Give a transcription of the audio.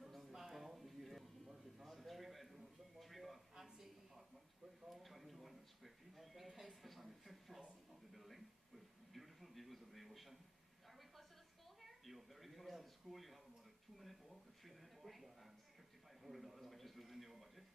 It's a three-bedroom, three-bathroom apartment, 2,200 square feet. It's on the fifth floor of the building with beautiful views of the ocean. Are we close to the school here? You're very close to the school. You have about a 2-minute walk, a 3-minute walk, and $5,500, which is within your budget.